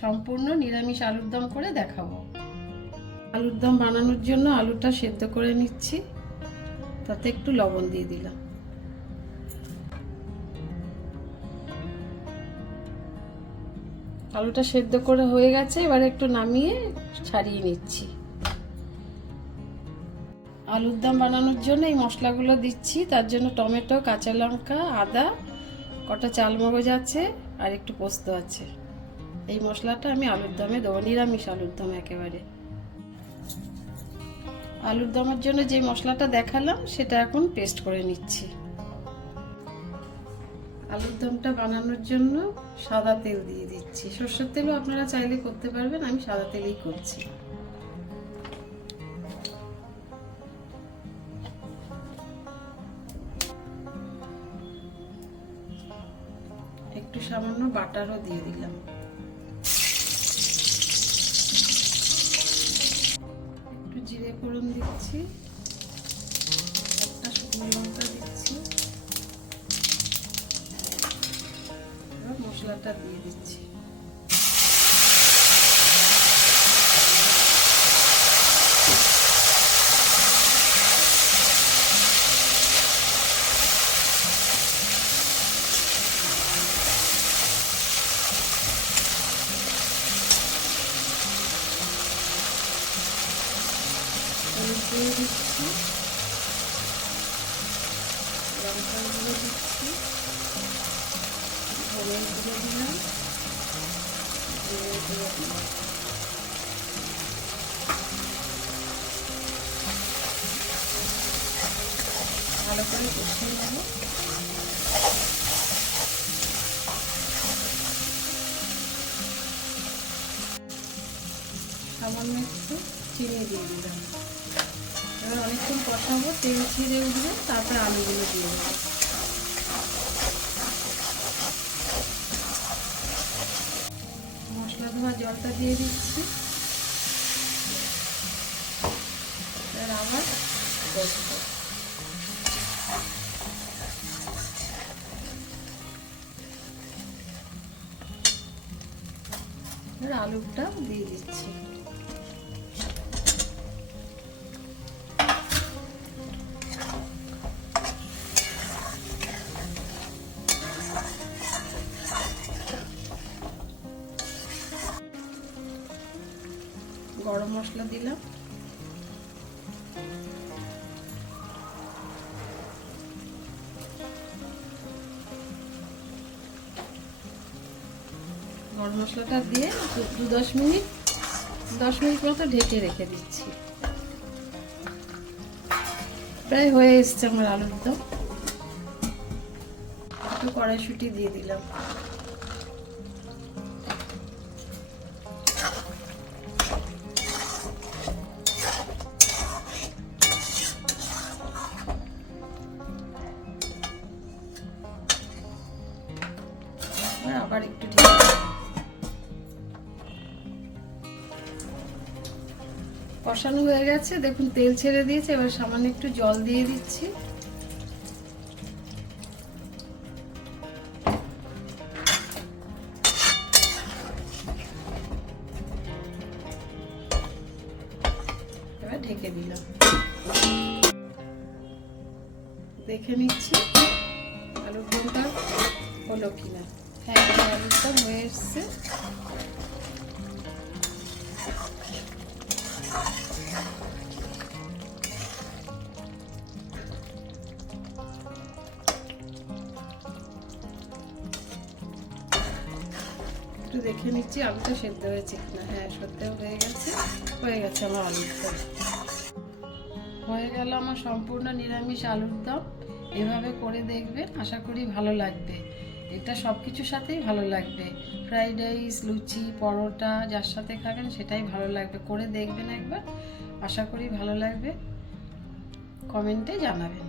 সম্পূর্ণ নিরামিষ আলুর দম করে দেখাবো। আলুর দম বানানোর জন্য আলুটা সেদ্ধ করে নিচ্ছি, তাতে একটু লবণ দিয়ে দিলাম। আলুটা সেদ্ধ করে হয়ে গেছে, এবার একটু নামিয়ে ছাড়িয়ে নিচ্ছি। আলুর দম বানানোর জন্য এই মশলাগুলো দিচ্ছি। তার জন্য টমেটো, কাঁচা লঙ্কা, আদা, কটা চালমগজ আছে আর একটু পোস্ত আছে। এই মশলাটা আমি আলুর দমে দেবো, নিরামিষ আলুর দম একেবারে। আলুর দমের জন্য যে মশলাটা দেখালাম সেটা এখন পেস্ট করে নিচ্ছি। আলুর দমটা বানানোর জন্য সাদা তেল দিয়ে দিচ্ছি। সরষের তেলও আপনারা চাইলে করতে পারবেন, আমি সাদা তেলেই করছি। একটু সামান্য বাটারও দিয়ে দিলাম। একটু জিরে ফোড়ন দিচ্ছি, একটা শুকনো লঙ্কা দিচ্ছি, এবার মশলাটা দিয়ে দিচ্ছি। দিয়ে দিচ্ছি, লঙ্কা গুঁড়ো দিচ্ছি, হলুদ গুঁড়ো দিলাম, জিরে গুঁড়ো দিলাম। ভালো করে কষিয়ে নেব। সামান্য একটু চিনি দিয়ে দিলাম। এবার অনেকক্ষণ কষাবো, তেল ছেড়ে উঠবে, তারপরে আলুগুলো দিয়ে দেবো। মশলা ধোয়া জলটা দিয়ে দিচ্ছি, এবার আবার কষবো। এবার আলুটা দিয়ে দিচ্ছি। গরম মশলা দিলাম, গরম মশলাটা দিয়ে 10 মিনিট মতো ঢেকে রেখে দিচ্ছি। প্রায় হয়ে এসছে আমার আলুর দম। একটু কড়াইশুঁটি দিয়ে দিলাম। আবার একটু কষানো হয়ে গেছে, দেখুন তেল ছেড়ে দিয়েছে। এবার সামান্য একটু জল দিয়ে দিচ্ছি। এবার ঢেকে দিলাম। দেখে নিচ্ছি আলুর দমটা হলো কিনা। হ্যাঁ, আলুর দম হয়ে এসছে। একটু দেখে নিচ্ছি আলুটা সেদ্ধ হয়েছে কিনা। হ্যাঁ, সেদ্ধ হয়ে গেছে আমার আলুর দম। হয়ে গেল আমার সম্পূর্ণ নিরামিষ আলুর দম। এভাবে করে দেখবেন, আশা করি ভালো লাগবে। এটা সব কিছুর সাথেই ভালো লাগবে, ফ্রাইড রাইস, লুচি, পরোটা, যার সাথে খাবেন সেটাই ভালো লাগবে। করে দেখবেন একবার, আশা করি ভালো লাগবে। কমেন্টে জানাবেন।